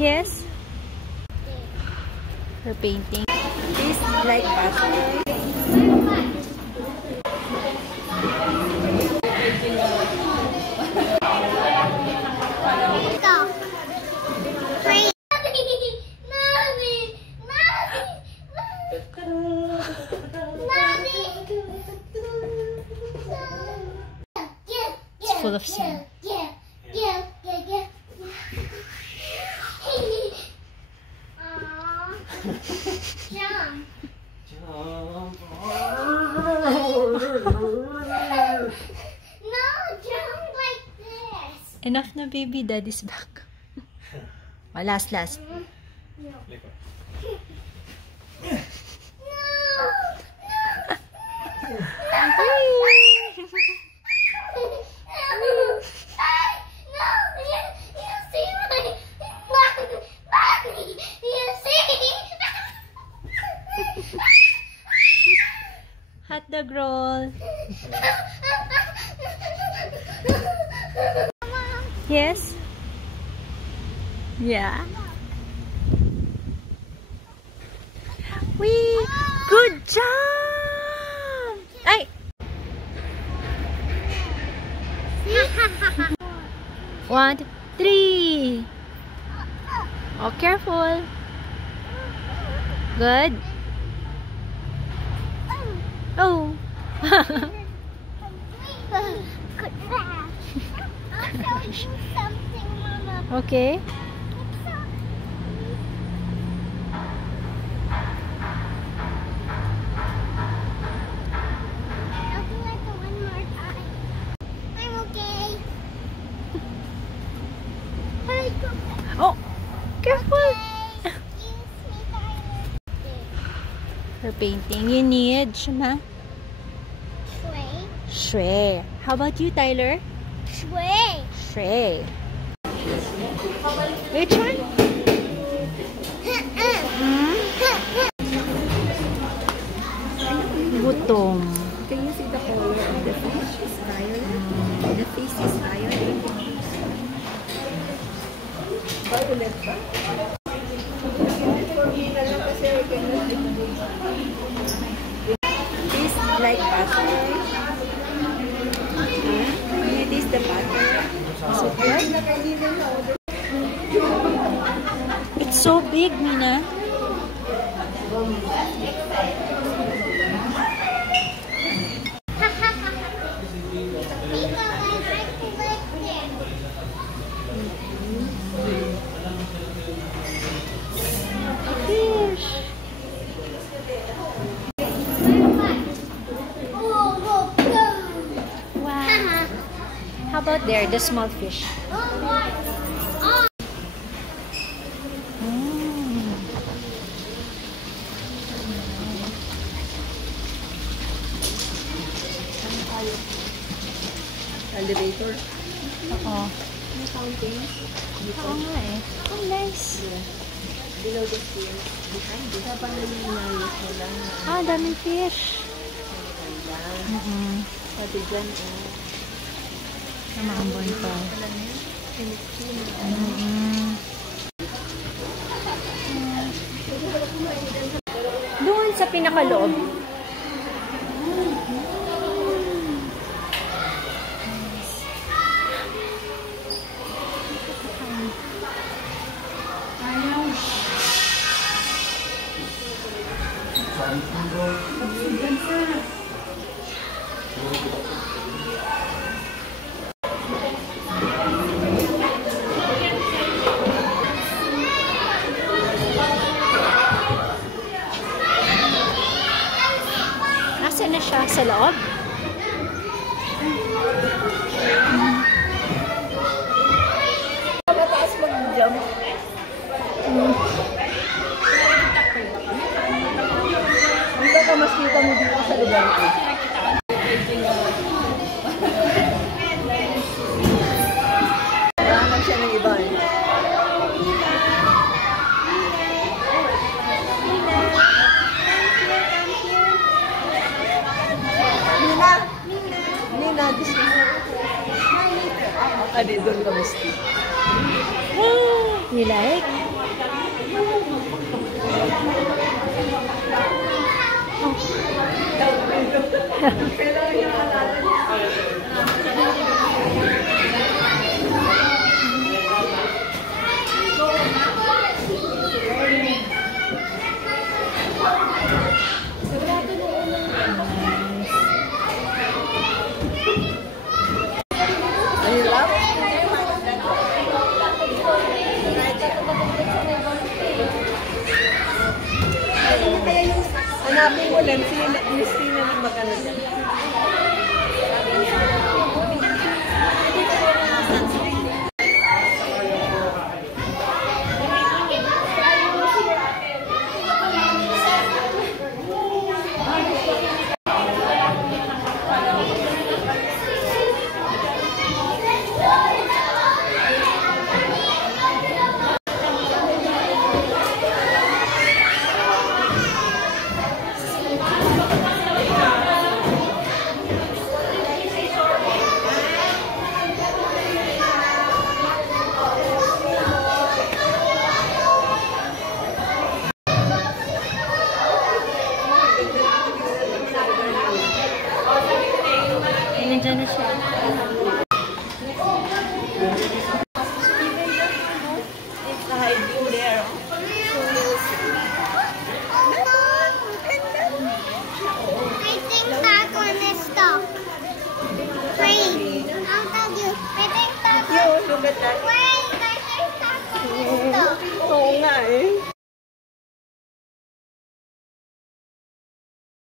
Yes. Her painting. This like butter. It's full of sand. Jump. No, jump like this. Enough na, baby. Daddy's back. Oh, last. No. Hot dog roll. Yes. Yeah. Wee! Good job! Ay! 1, 2, 3. Oh, careful. Good. Oh. I'll show you something, Mama. Okay. I'll do it one more time. I'm okay. Oh, careful. Excuse me, Tyler. Her painting. You need, Shema? Shui. Shui. How about you, Tyler? Shui. Shui. Which one? Gutom. Can you see the color of the fish? It's violet. The face is violet. Violet ba? This like butter. It is the butter. Is it good? It's so big, Mina. Fish. Wow. How about there, the small fish? Elevator. Oo. May fountain. Oo nga eh. Oh, nice. Below the stairs. Behind it. Sa panalinayos mo lang. Ah, daming fish. Pati dyan. Namahambon pa. Doon sa pinakaloob. Nasaan na siya? Sa loob? Mataas mag-jump. Hindi ka mas kita mo dito sa lugar ko. Kailangan siya ng iba eh. Nina, this is... Doon ka, Misty. You like? Hanapin mo lang, Miss Tina na magano dyan. Nandiyan na siya.